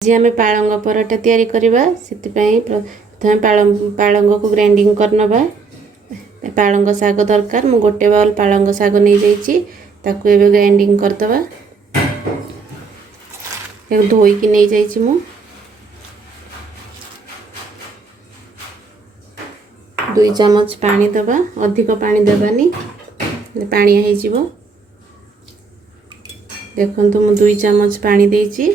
आज आम पालंग पराठा तैयारी करवा से प्रथम पालंग को ग्राइंडिंग करनवा। पालंग शाग दरकार मु गोटे बाउल पालंग शाग नहीं जाइए ताकू एबे ग्राइंडिंग करदवा। धोईकी नहीं जाइए मु 2 चम्मच पानी दबा। अधिक पानी देवानी पानी हो देखो मु 2 चम्मच पानी देइछि।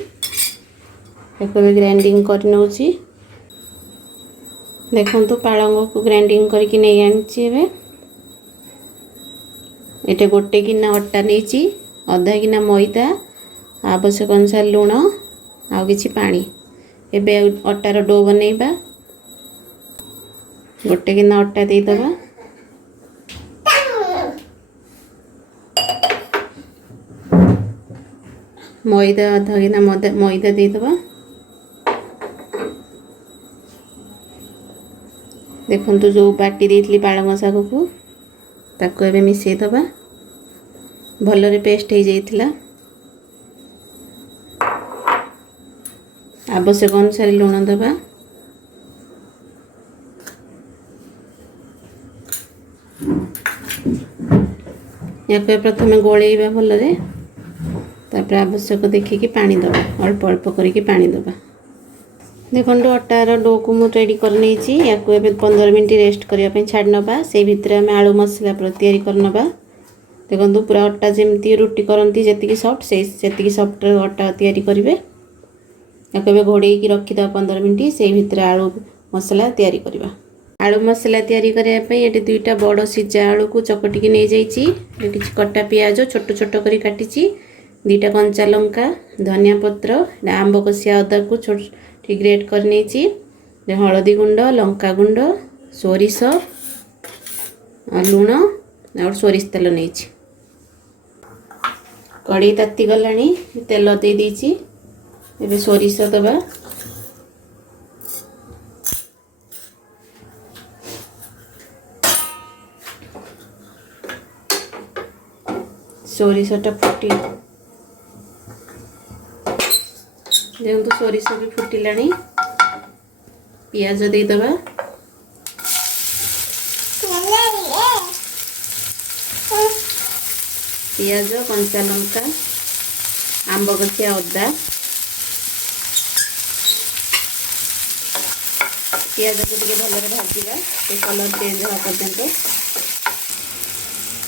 ग्राइंडिंग कर नौची देखो पालंग को ग्राइंडिंग करके नहीं आनी। ये गोटे गिना अटा नहीं अधा गिना मैदा आवश्यक अनुसार लुण आ कि पानी। एबे अटार डो बनैबा। गोटे गिना अटा देदबा। मैदा अधा गिना मैदा देदबा। देखो जो बाटी देती पालंग शाग को ताको एबे मिसई दबा। भलरे पेस्ट हो जाइथिला। आवश्यक अनुसार लुण दबा। या प्रथम गोलेबा भलरे तापर आवश्यक देखिकी पानी दबा। अल्प अल्प करके पानी दबा। देखो अटार डो को मुझे रेडी कर नहीं या 15 मिनट रेस्ट करने छाड़ नवा। से भितर आम आलू मसला तैयारी करनवा। देखो पूरा अटा जमी रुटी करती जी सफ्ट से सफ्ट अटा तैयारी करेंगे। या घोड़े रखीद 15 मिनट से भितर आलू मसला तैयारी करवा। आलू मसला तैयारी करने ये 2टा बड़ सीजा आलू को चकटिकी नहीं जाइए। किसी कटा पियाज छोट छोट कर काटी। 2टा कंचा लंका धनिया पत्र आंब कषिया अदा को छोट ग्रेट कर नहीं। हलदी गुंड लंका गुंड सोरिष लुण और सोरिष तेल नहीं। कड़े ताती गलानी तेल दे देछि। एबे सोरिष दबा। सोरिषटा फुटी देखो सोरिष भी फुटिलानी। पियाज देदबा। पियाज कंचा लंका आंब कषिया अदा पियाज को भलरे भाजा कलर चेंज होगा पर्यंत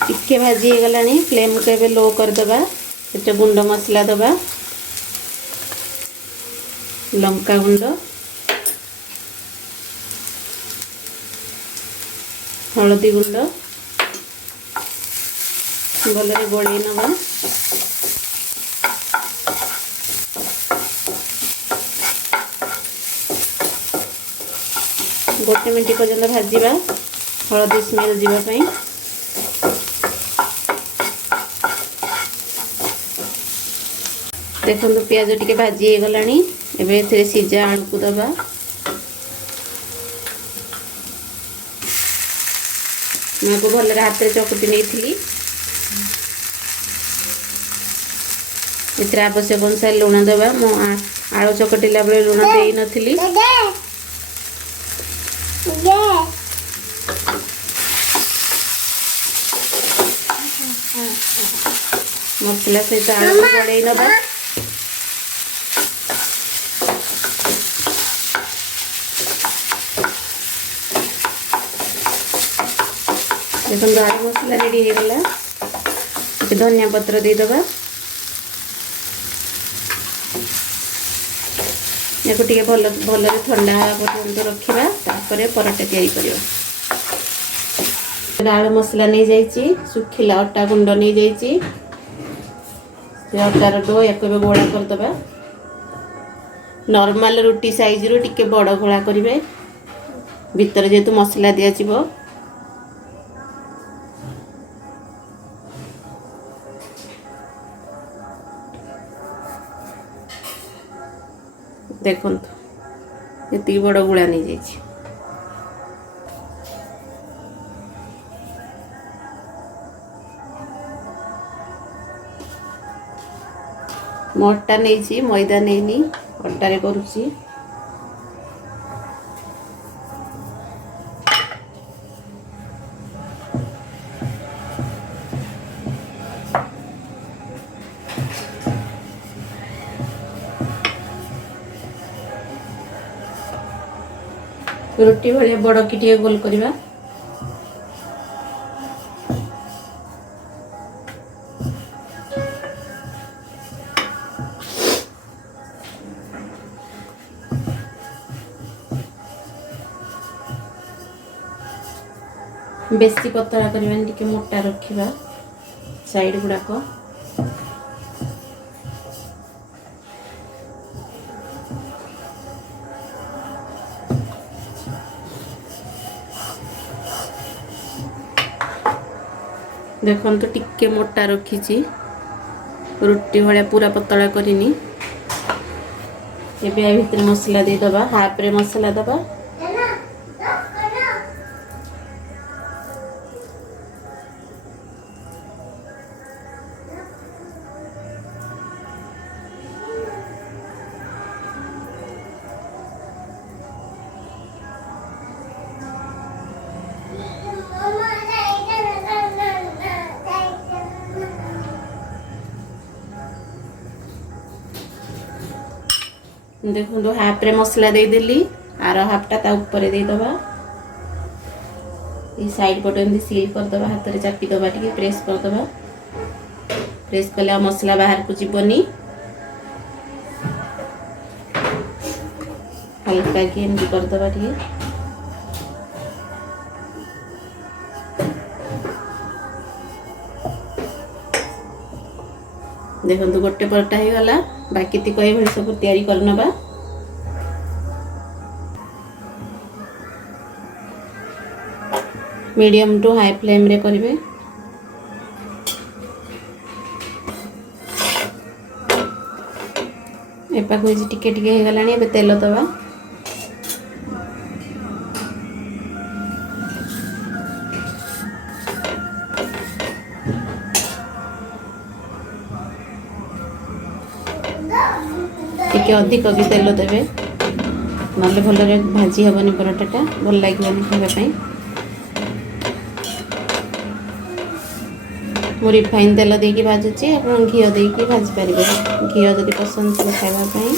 टिके भाजी गलानी। फ्लेम को एबे लो करदबा। ये गुंड मसला दबा। लंका गुंड हलदी गुंड भलरे गोलई नवा। गोटे मिनट पर्यंत भाजवा हलदी स्मेल जीवाई। देखो पियाज टिके भाजी गलानी। एबे एथिरे सीजा आलू को दबा। मैं को भलरे हाथ में चकटी नहीं थी। एथिरे आवश्यक अनुसार लुण दबा। मो आलू चकटिला बेले लुण देई नथिली। मसला सहित आलू को गड़े नबा। देखो आलू मसला रेडी हो गला। धनिया पत्र देदबा। या भलरे ठंडा पर्यंत रखा तापर पराठा तैयारी करवा। आलू मसला नहीं जाइए सुखिला अटा गुंड नहीं जाइए। अटार डो या गोला करदबा। नॉर्मल रुटी साइज रू टिके बड़ गोला करेंगे भितर जेतु मसला दिया। देखो ये बड़ गुड़ा नहीं जाइए। मोटा नहीं मैदा नहीं ଅଟାରେ କରୁଛି। ରୁଟି ଭଳିଆ ବଡ଼ କି ଟିକେ ଗୋଲ କରିବା। ବେଶୀ ପତଳା କରିବାନି, ଟିକେ ମୋଟା ରଖିବା ସାଇଡ୍ ଗୁଡ଼ାକ। ଦେଖନ୍ତୁ ଟିକେ ମୋଟା ରଖିଛି, ରୁଟି ଭଳିଆ पूरा पतला କରିନି। ଏବେ ଆ ଭିତରେ ମସଲା ଦେଇଦବା, ହାଫରେ ମସଲା ଦବା। देखो हाफ रे मसला दे देली, आर हाफटा ता ऊपर दे दबा। ये साइड पटे एमती सील कर दबा, हाथ रे चापी दबा, टिके प्रेस कर दबा। प्रेस कले मसला बाहर को जीवनी। हल्का की एमती कर दबा टिके। देखो गोटे परटा हो गला, बाकी ती कोई भली सब तैयारी करनबा। मीडियम टू हाई फ्लेम रे करिवे। एपा को टिके टिके हो गलानी, एबे तेल दबा। टिके अधिक भी तेल देवे, नले भलरे भाजी हेबनी, पराठाटा भल लागिबनी खाइबा पई। मु रिफाइन तेल देकी भाजुची, आपण घी देकी भाजी पारिबे। घी जदि पसंद छ खाइबा पई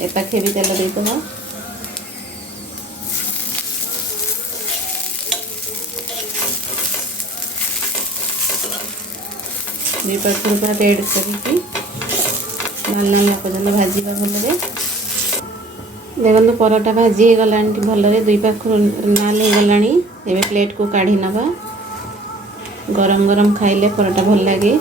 ए पाखे भी तेल दे दबा। दुई पाखर पूरा रेड करिकी लाल लाल पर्यटन भाजवा भलरे। देखो परोटा भाजी गला भलरे, दुई पाखर लाल हो गला। एबे प्लेट को काढ़ी नबा। गरम गरम खाइले परोटा भल लगे।